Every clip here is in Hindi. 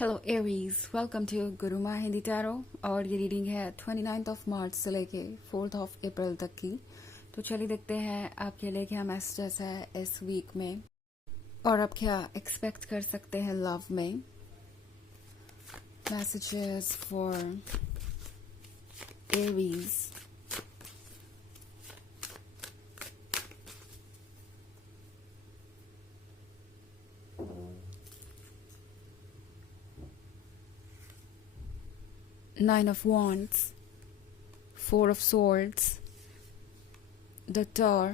Hello Aries, welcome to Guruma Hindi tarot. और ये रीडिंग है 29 ऑफ मार्च से लेके 4 ऑफ अप्रैल तक की। तो चलिए देखते हैं आपके लिए क्या मैसेजेस है इस वीक में और आप क्या एक्सपेक्ट कर सकते हैं लव में। Messages for Aries. Nine of Wands, Four of Swords, the Tower,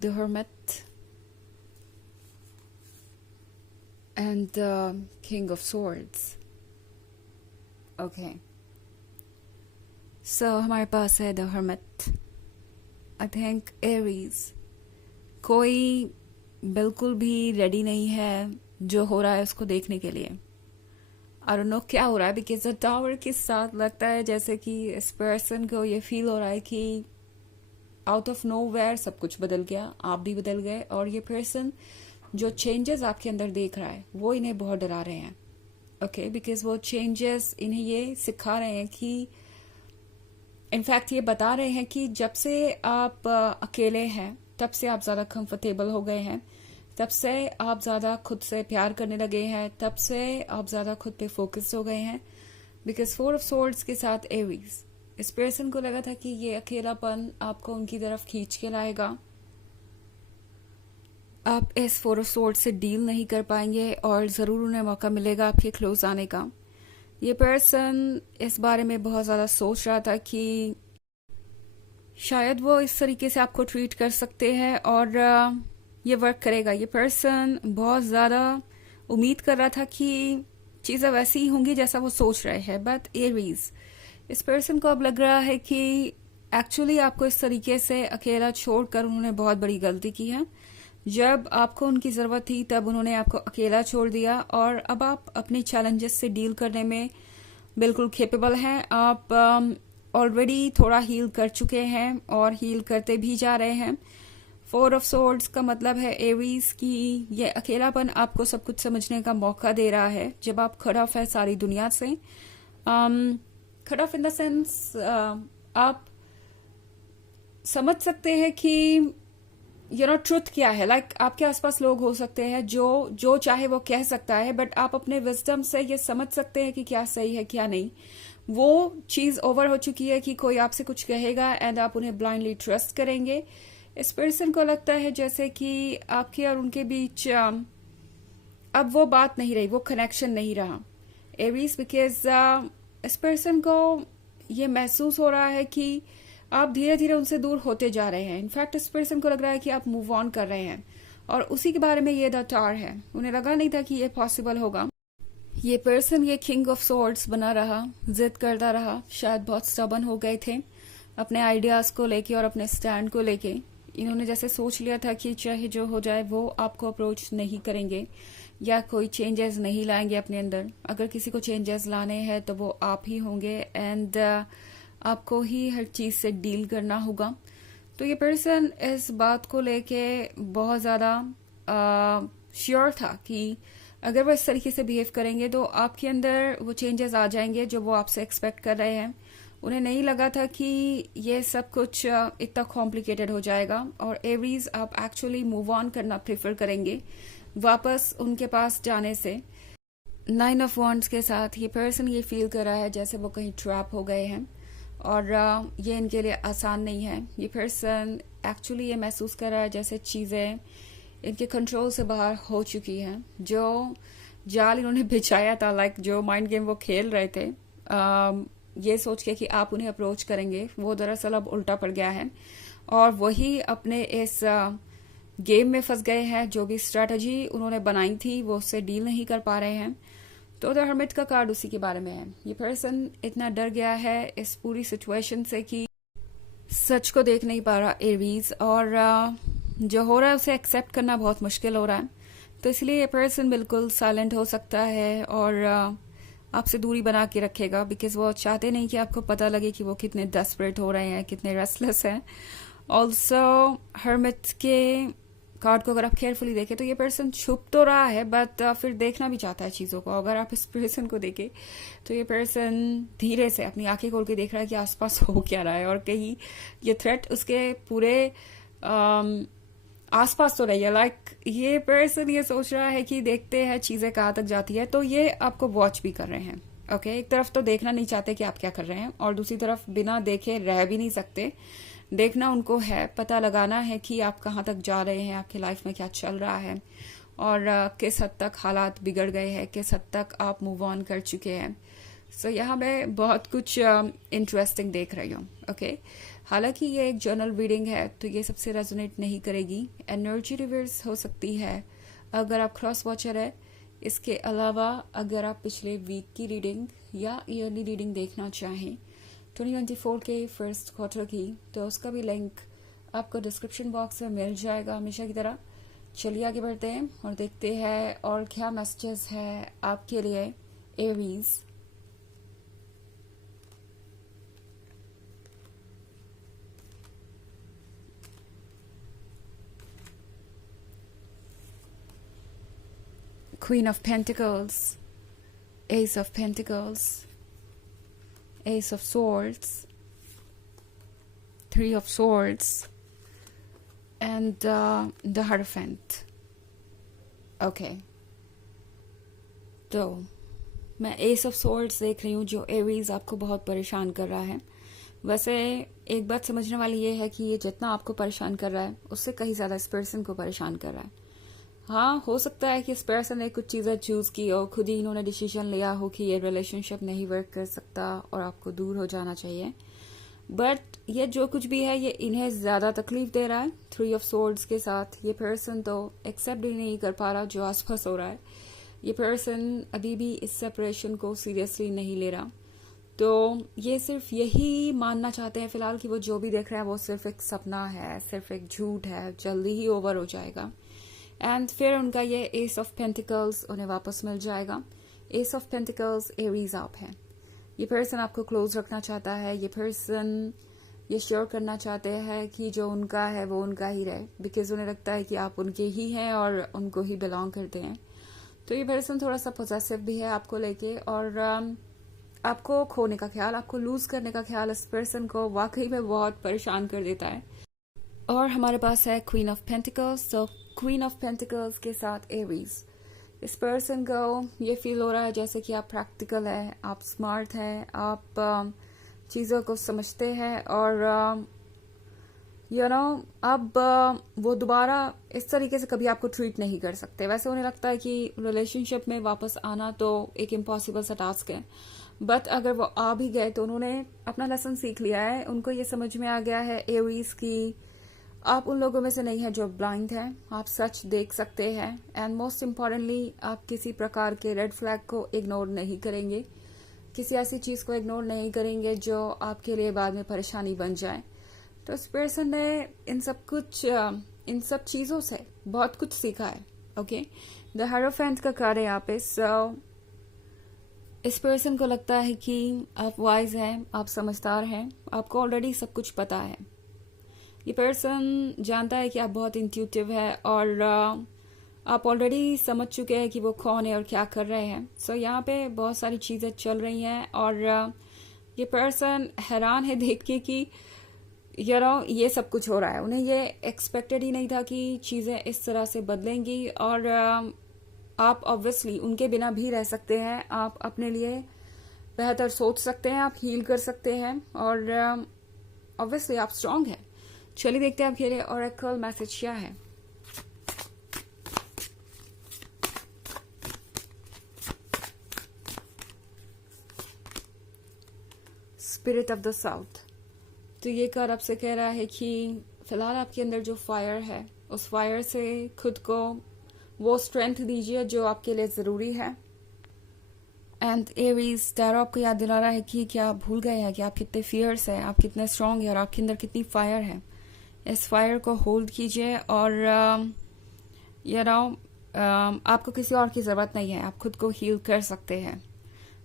the Hermit, and the King of Swords. Okay. So हमारे पास है the Hermit. I think Aries कोई बिल्कुल भी रेडी नहीं है जो हो रहा है उसको देखने के लिए। I don't know क्या हो रहा है बिकॉज द टावर के साथ लगता है जैसे कि इस पर्सन को ये फील हो रहा है कि आउट ऑफ नो वेयर सब कुछ बदल गया, आप भी बदल गए, और ये पर्सन जो चेंजेस आपके अंदर देख रहा है वो इन्हें बहुत डरा रहे हैं। ओके, बिकॉज वो चेंजेस इन्हें ये सिखा रहे हैं कि इनफैक्ट ये बता रहे हैं कि जब से आप अकेले हैं तब से आप ज़्यादा कंफर्टेबल हो गए हैं, तब से आप ज़्यादा खुद से प्यार करने लगे हैं, तब से आप ज़्यादा खुद पे फोकस हो गए हैं। बिकॉज 4 ऑफ सोर्ड्स के साथ एरीज, इस पर्सन को लगा था कि ये अकेलापन आपको उनकी तरफ खींच के लाएगा। आप इस 4 ऑफ सोर्ड्स से डील नहीं कर पाएंगे और ज़रूर उन्हें मौका मिलेगा आपके क्लोज आने का। ये पर्सन इस बारे में बहुत ज़्यादा सोच रहा था कि शायद वो इस तरीके से आपको ट्रीट कर सकते हैं और ये वर्क करेगा। ये पर्सन बहुत ज़्यादा उम्मीद कर रहा था कि चीज़ें वैसी ही होंगी जैसा वो सोच रहे हैं, बट एरीज, इस पर्सन को अब लग रहा है कि एक्चुअली आपको इस तरीके से अकेला छोड़कर उन्होंने बहुत बड़ी गलती की है। जब आपको उनकी ज़रूरत थी तब उन्होंने आपको अकेला छोड़ दिया और अब आप अपने चैलेंजेस से डील करने में बिल्कुल कैपेबल हैं। आप ऑलरेडी थोड़ा हील कर चुके हैं और हील करते भी जा रहे हैं। 4 ऑफ सोर्ड्स का मतलब है एरीज की ये अकेलापन आपको सब कुछ समझने का मौका दे रहा है जब आप कट ऑफ है सारी दुनिया से। Cut off in the sense आप समझ सकते हैं कि ट्रुथ क्या है। लाइक आपके आसपास लोग हो सकते हैं जो चाहे वो कह सकता है, बट आप अपने विजडम से ये समझ सकते हैं कि क्या सही है क्या नहीं। वो चीज ओवर हो चुकी है कि कोई आपसे कुछ कहेगा एंड आप उन्हें ब्लाइंडली ट्रस्ट करेंगे। इस पर्सन को लगता है जैसे कि आपके और उनके बीच अब वो बात नहीं रही, वो कनेक्शन नहीं रहा एरीज, बिकॉज इस पर्सन को ये महसूस हो रहा है कि आप धीरे धीरे उनसे दूर होते जा रहे हैं। इनफैक्ट इस पर्सन को लग रहा है कि आप मूव ऑन कर रहे हैं और उसी के बारे में ये द टावर है। उन्हें लगा नहीं था कि ये पॉसिबल होगा। ये पर्सन ये किंग ऑफ सोर्ड्स बना रहा, जिद करता रहा, शायद बहुत स्टबन हो गए थे अपने आइडियाज को लेके और अपने स्टैंड को लेके। इन्होंने जैसे सोच लिया था कि चाहे जो हो जाए वो आपको अप्रोच नहीं करेंगे या कोई चेंजेस नहीं लाएंगे अपने अंदर। अगर किसी को चेंजेस लाने हैं तो वो आप ही होंगे एंड आपको ही हर चीज से डील करना होगा। तो ये पर्सन इस बात को लेके बहुत ज़्यादा श्योर था कि अगर वो इस तरीके से बिहेव करेंगे तो आपके अंदर वो चेंजेस आ जाएंगे जो वो आपसे एक्सपेक्ट कर रहे हैं। उन्हें नहीं लगा था कि ये सब कुछ इतना कॉम्प्लिकेटेड हो जाएगा और एरीज आप एक्चुअली मूव ऑन करना प्रेफर करेंगे वापस उनके पास जाने से। 9 ऑफ वॉन्ड्स के साथ ये पर्सन ये फील कर रहा है जैसे वो कहीं ट्रैप हो गए हैं और ये इनके लिए आसान नहीं है। ये पर्सन एक्चुअली ये महसूस कर रहा है जैसे चीज़ें इनके कंट्रोल से बाहर हो चुकी हैं। जो जाल इन्होंने बिछाया था, लाइक जो माइंड गेम वो खेल रहे थे ये सोच के कि आप उन्हें अप्रोच करेंगे, वो दरअसल अब उल्टा पड़ गया है और वही अपने इस गेम में फंस गए हैं। जो भी स्ट्रैटेजी उन्होंने बनाई थी वो उससे डील नहीं कर पा रहे हैं। तो द हर्मिट का कार्ड उसी के बारे में है। ये पर्सन इतना डर गया है इस पूरी सिचुएशन से कि सच को देख नहीं पा रहा एरीज, और जो हो रहा है उसे एक्सेप्ट करना बहुत मुश्किल हो रहा है। तो इसलिए ये पर्सन बिल्कुल साइलेंट हो सकता है और आपसे दूरी बना के रखेगा बिकॉज वो चाहते नहीं कि आपको पता लगे कि वो कितने डेस्परेट हो रहे हैं, कितने रेस्टलेस हैं। ऑल्सो हर्मिट के कार्ड को अगर आप केयरफुली देखें तो ये पर्सन छुप तो रहा है बट फिर देखना भी चाहता है चीज़ों को। अगर आप इस पर्सन को देखें तो ये पर्सन धीरे से अपनी आंखें खोल के देख रहा है कि आसपास हो क्या रहा है, और कहीं ये थ्रेट उसके पूरे आसपास तो नहीं है। लाइक ये पर्सन ये सोच रहा है कि देखते हैं चीज़ें कहाँ तक जाती है, तो ये आपको वॉच भी कर रहे हैं। ओके, एक तरफ तो देखना नहीं चाहते कि आप क्या कर रहे हैं, और दूसरी तरफ बिना देखे रह भी नहीं सकते। देखना उनको है, पता लगाना है कि आप कहाँ तक जा रहे हैं, आपकी लाइफ में क्या चल रहा है, और किस हद तक हालात बिगड़ गए हैं, किस हद तक आप मूव ऑन कर चुके हैं। सो यहाँ मैं बहुत कुछ इंटरेस्टिंग देख रही हूँ। ओके, हालांकि ये एक जर्नल रीडिंग है तो ये सबसे रेजोनेट नहीं करेगी। एनर्जी रिवर्स हो सकती है अगर आप क्रॉस वॉचर है। इसके अलावा अगर आप पिछले वीक की रीडिंग या ईयरली रीडिंग देखना चाहें 2024 के फर्स्ट क्वार्टर की, तो उसका भी लिंक आपको डिस्क्रिप्शन बॉक्स में मिल जाएगा हमेशा की तरह। चलिए आगे बढ़ते हैं और देखते हैं और क्या मैसेजेस है आपके लिए Aries. Queen of Pentacles, Ace of Pentacles, Ace of Swords, Three of Swords, and the Hierophant. Okay. तो मैं Ace of Swords देख रही हूँ जो एरीज आपको बहुत परेशान कर रहा है। वैसे एक बात समझने वाली ये है कि ये जितना आपको परेशान कर रहा है उससे कहीं ज़्यादा इस पर्सन को परेशान कर रहा है। हाँ, हो सकता है कि इस पर्सन ने कुछ चीज़ें चूज की और खुद ही इन्होंने डिसीजन लिया हो कि ये रिलेशनशिप नहीं वर्क कर सकता और आपको दूर हो जाना चाहिए। बट ये जो कुछ भी है ये इन्हें ज़्यादा तकलीफ दे रहा है। थ्री ऑफ सोर्ड्स के साथ ये पर्सन तो एक्सेप्ट ही नहीं कर पा रहा जो आसपास हो रहा है। ये पर्सन अभी भी इस सेपरेशन को सीरियसली नहीं ले रहा। तो ये सिर्फ यही मानना चाहते हैं फिलहाल कि वो जो भी देख रहे हैं वो सिर्फ एक सपना है, सिर्फ एक झूठ है, जल्दी ही ओवर हो जाएगा। एंड फिर उनका ये एस ऑफ पेंटिकल्स उन्हें वापस मिल जाएगा। एस ऑफ पेंटिकल्स एरीज आप है। ये पर्सन आपको क्लोज रखना चाहता है। ये पर्सन ये श्योर करना चाहते हैं कि जो उनका है वो उनका ही रहे, बिकॉज उन्हें लगता है कि आप उनके ही हैं और उनको ही बिलोंग करते हैं। तो ये पर्सन थोड़ा सा पोजेसिव भी है आपको लेके, और आपको खोने का ख्याल, आपको लूज करने का ख्याल इस पर्सन को वाकई में बहुत परेशान कर देता है। और हमारे पास है क्वीन ऑफ पेंटिकल्स। तो क्वीन ऑफ पेंटिकल्स के साथ एरीज, इस पर्सन को ये फील हो रहा है जैसे कि आप प्रैक्टिकल है, आप स्मार्ट हैं, आप चीज़ों को समझते हैं, और अब वो दोबारा इस तरीके से कभी आपको ट्रीट नहीं कर सकते। वैसे उन्हें लगता है कि रिलेशनशिप में वापस आना तो एक इम्पॉसिबल सा टास्क है, बट अगर वो आ भी गए तो उन्होंने अपना लेसन सीख लिया है। उनको ये समझ में आ गया है एरीज की आप उन लोगों में से नहीं है जो ब्लाइंड है, आप सच देख सकते हैं। एंड मोस्ट इम्पॉर्टेंटली आप किसी प्रकार के रेड फ्लैग को इग्नोर नहीं करेंगे, किसी ऐसी चीज को इग्नोर नहीं करेंगे जो आपके लिए बाद में परेशानी बन जाए। तो इस पर्सन ने इन सब चीजों से बहुत कुछ सीखा है। ओके, द हायरोफेंट का कार्ड है यहाँ पे। सो इस पर्सन को लगता है कि आप वाइज हैं, आप समझदार हैं, आपको ऑलरेडी सब कुछ पता है। ये पर्सन जानता है कि आप बहुत इंट्यूटिव है और आप ऑलरेडी समझ चुके हैं कि वो कौन है और क्या कर रहे हैं। सो यहाँ पे बहुत सारी चीज़ें चल रही हैं, और ये पर्सन हैरान है देख के कि ये सब कुछ हो रहा है। उन्हें ये एक्सपेक्टेड ही नहीं था कि चीज़ें इस तरह से बदलेंगी, और आप ऑब्वियसली उनके बिना भी रह सकते हैं, आप अपने लिए बेहतर सोच सकते हैं, आप हील कर सकते हैं, और ऑब्वियसली आप स्ट्रांग हैं। चलिए देखते हैं आपके लिए ऑरेकल मैसेज क्या है। Spirit of the south. तो ये कार्ड आपसे कह रहा है कि फिलहाल आपके अंदर जो फायर है उस फायर से खुद को वो स्ट्रेंथ दीजिए जो आपके लिए जरूरी है। एंड एरीज, टैरो आपको याद दिला रहा है कि क्या आप भूल गए हैं कि आप कितने फियर्स हैं, आप कितने स्ट्रांग हैं और आपके अंदर कितनी फायर है। इस फायर को होल्ड कीजिए, और आपको किसी और की ज़रूरत नहीं है, आप खुद को हील कर सकते हैं।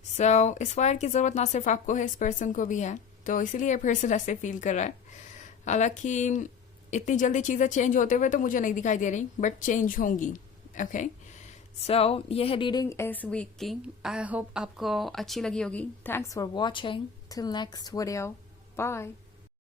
सो इस फायर की ज़रूरत ना सिर्फ आपको है, इस पर्सन को भी है, तो इसीलिए ये पर्सन ऐसे फील कर रहा है। हालांकि इतनी जल्दी चीज़ें चेंज होते हुए तो मुझे नहीं दिखाई दे रही, बट चेंज होंगी. ओके, सो ये है रीडिंग इस वीक की. आई होप आपको अच्छी लगी होगी. Thanks for watching. Till next video. Bye.